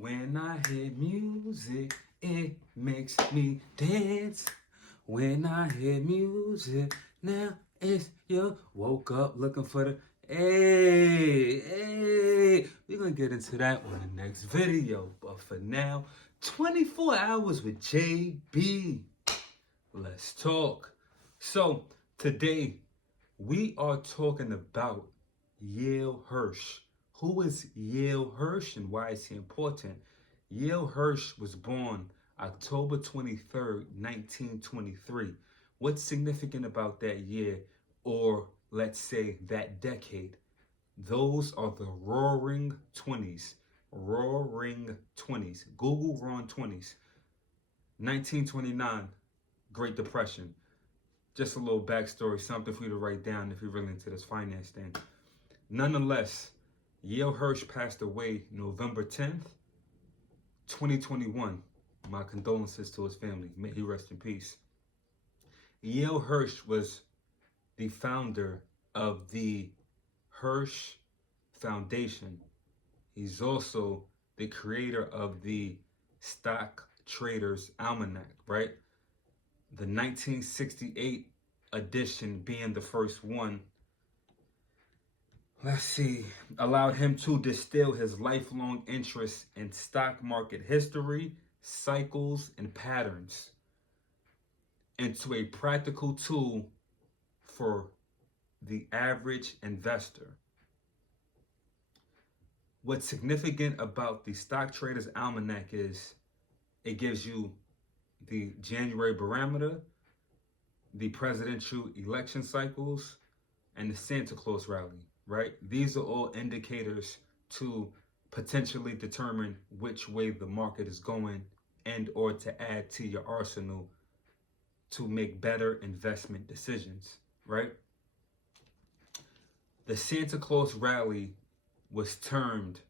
When I hear music, it makes me dance. When I hear music, now it's your woke up looking for the hey. We're gonna get into that on the next video. But for now, 24 hours with JB. Let's talk. So today we are talking about Yale Hirsch. Who is Yale Hirsch and why is he important? Yale Hirsch was born October 23rd, 1923. What's significant about that year, or let's say that decade? Those are the roaring 20s. Roaring 20s. Google roaring 20s. 1929, Great Depression. Just a little backstory, something for you to write down if you're really into this finance thing. Nonetheless, Yale Hirsch passed away November 10th, 2021. My condolences to his family. May he rest in peace. Yale Hirsch was the founder of the Hirsch Foundation. He's also the creator of the Stock Traders Almanac, right? The 1968 edition being the first one, allowed him to distill his lifelong interest in stock market history, cycles, and patterns into a practical tool for the average investor. What's significant about the Stock Traders Almanac is it gives you the January barometer, the presidential election cycles, and the Santa Claus rally, right? These are all indicators to potentially determine which way the market is going and or to add to your arsenal to make better investment decisions, right? The Santa Claus rally was termed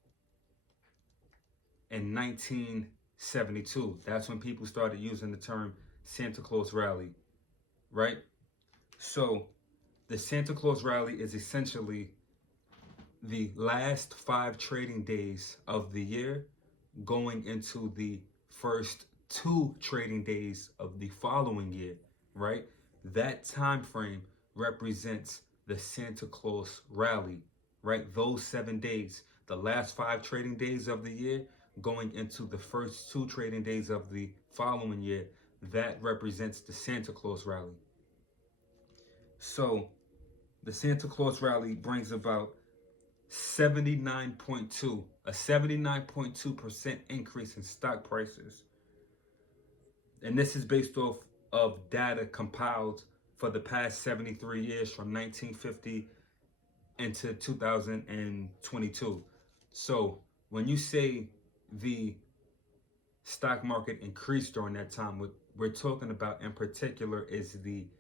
in 1972. That's when people started using the term Santa Claus rally, right? So the Santa Claus rally is essentially the last 5 trading days of the year going into the first 2 trading days of the following year, right? That time frame represents the Santa Claus rally, right? Those 7 days, the last 5 trading days of the year going into the first 2 trading days of the following year, that represents the Santa Claus rally. So the Santa Claus rally brings about a 79.2% increase in stock prices. And this is based off of data compiled for the past 73 years from 1950 into 2022. So when you say the stock market increased during that time, what we're talking about in particular is the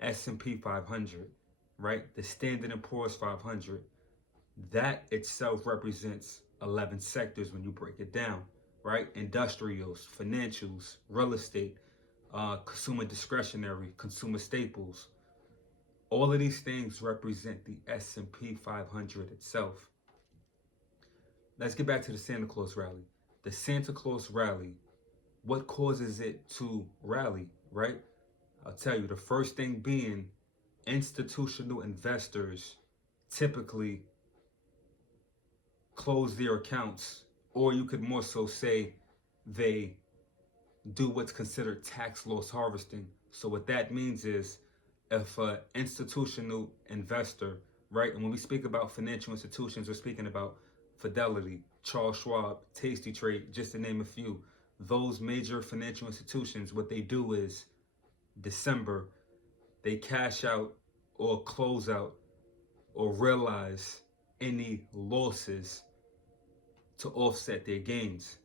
S&P 500, right? The Standard & Poor's 500. That itself represents 11 sectors when you break it down, right? Industrials, financials, real estate, consumer discretionary, consumer staples. All of these things represent the S&P 500 itself. Let's get back to the Santa Claus rally. The Santa Claus rally, what causes it to rally, right? I'll tell you, the first thing being institutional investors typically close their accounts, or you could more so say they do what's considered tax loss harvesting. So what that means is if an institutional investor, right, and when we speak about financial institutions, we're speaking about Fidelity, Charles Schwab, Tasty Trade, just to name a few. Those major financial institutions, what they do is December, they cash out or close out or realize any losses to offset their gains.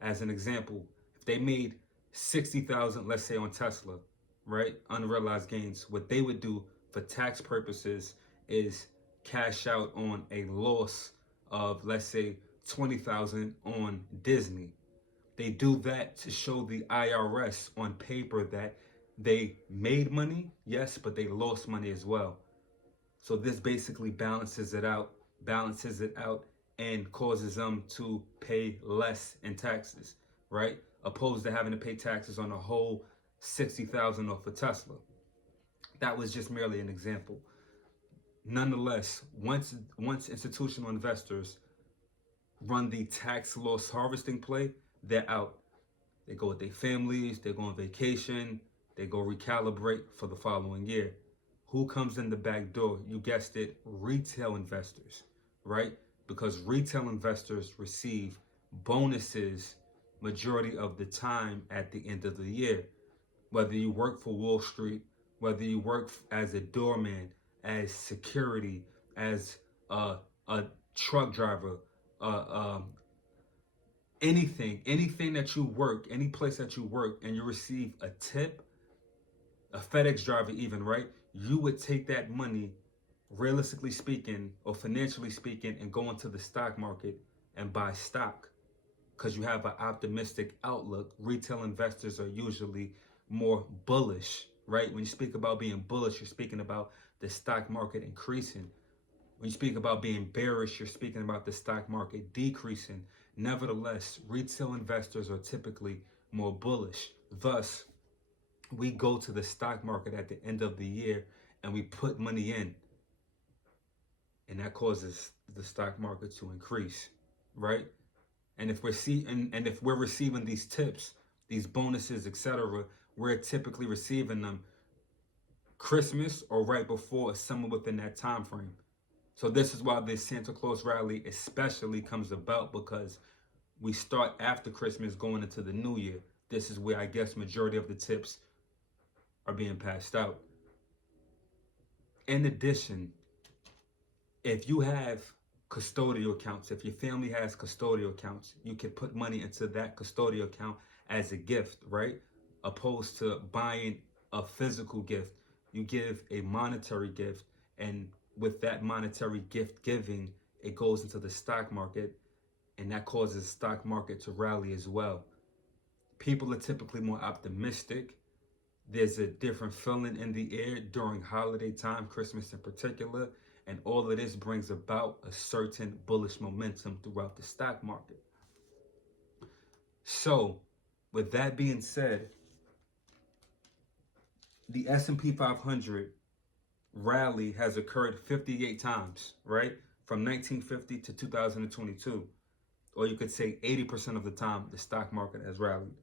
As an example, if they made 60,000, let's say on Tesla, right, unrealized gains, what they would do for tax purposes is cash out on a loss of, let's say, 20,000 on Disney. They do that to show the IRS on paper that they made money, yes, but they lost money as well. So this basically balances it out and causes them to pay less in taxes, right? Opposed to having to pay taxes on a whole 60,000 off a Tesla. That was just merely an example. Nonetheless, once institutional investors run the tax loss harvesting play, they're out. They go with their families, they go on vacation, they go recalibrate for the following year. Who comes in the back door? You guessed it, retail investors, right? Because retail investors receive bonuses majority of the time at the end of the year. Whether you work for Wall Street, whether you work as a doorman, as security, as a truck driver, uh, anything that you work, any place that you work, and you receive a tip, a FedEx driver even, right? You would take that money, realistically speaking, or financially speaking, and go into the stock market and buy stock because you have an optimistic outlook. Retail investors are usually more bullish, right? When you speak about being bullish, you're speaking about the stock market increasing. When you speak about being bearish, you're speaking about the stock market decreasing. Nevertheless, retail investors are typically more bullish. Thus, we go to the stock market at the end of the year and we put money in, and that causes the stock market to increase, right? And if we're receiving these tips, these bonuses, etc., we're typically receiving them Christmas or right before, or somewhere within that time frame. So this is why this Santa Claus rally especially comes about, because we start after Christmas going into the new year. This is where I guess majority of the tips are being passed out. In addition, if you have custodial accounts, if your family has custodial accounts, you can put money into that custodial account as a gift, right? Opposed to buying a physical gift, you give a monetary gift, and with that monetary gift giving, it goes into the stock market, and that causes the stock market to rally as well. People are typically more optimistic. There's a different feeling in the air during holiday time, Christmas in particular, and all of this brings about a certain bullish momentum throughout the stock market. So, with that being said, the S&P 500 rally has occurred 58 times, right? From 1950 to 2022. Or you could say 80% of the time the stock market has rallied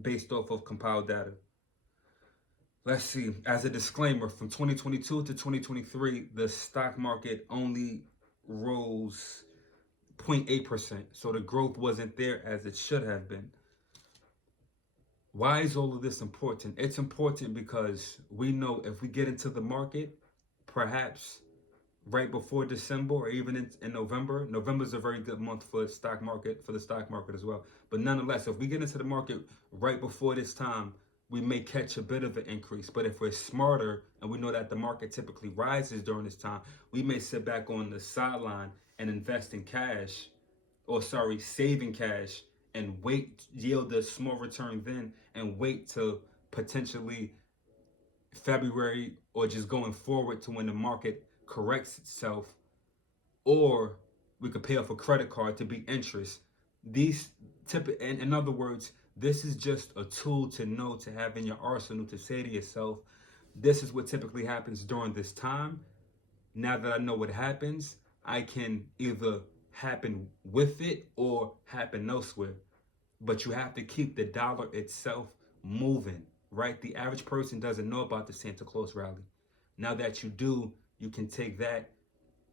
based off of compiled data. Let's see, as a disclaimer, from 2022 to 2023, the stock market only rose 0.8%. So the growth wasn't there as it should have been. Why is all of this important? It's important because we know if we get into the market, perhaps right before December or even in November. November is a very good month for the stock market as well. But nonetheless, if we get into the market right before this time, we may catch a bit of an increase. But if we're smarter and we know that the market typically rises during this time, we may sit back on the sideline and invest in cash, saving cash, and wait, yield a small return then, and wait till potentially February or just going forward to when the market corrects itself, or we could pay off a credit card to be interest. In other words, this is just a tool to know, to have in your arsenal, to say to yourself, this is what typically happens during this time. Now that I know what happens, I can either happen with it or happen elsewhere. But you have to keep the dollar itself moving, right? The average person doesn't know about the Santa Claus rally. Now that you do, you can take that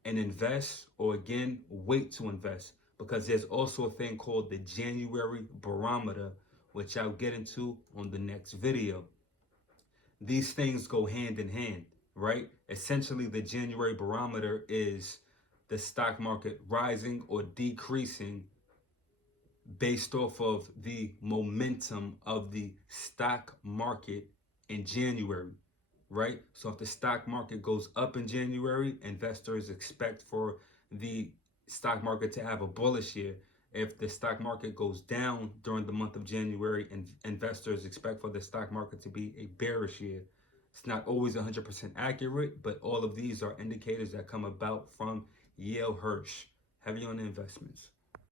and invest, or again, wait to invest, because there's also a thing called the January barometer, which I'll get into on the next video. These things go hand in hand, right? Essentially, the January barometer is the stock market rising or decreasing based off of the momentum of the stock market in January, right? So if the stock market goes up in January, investors expect for the stock market to have a bullish year. If the stock market goes down during the month of January, investors expect for the stock market to be a bearish year. It's not always 100% accurate, but all of these are indicators that come about from Yale Hirsch. Heavy on the investments.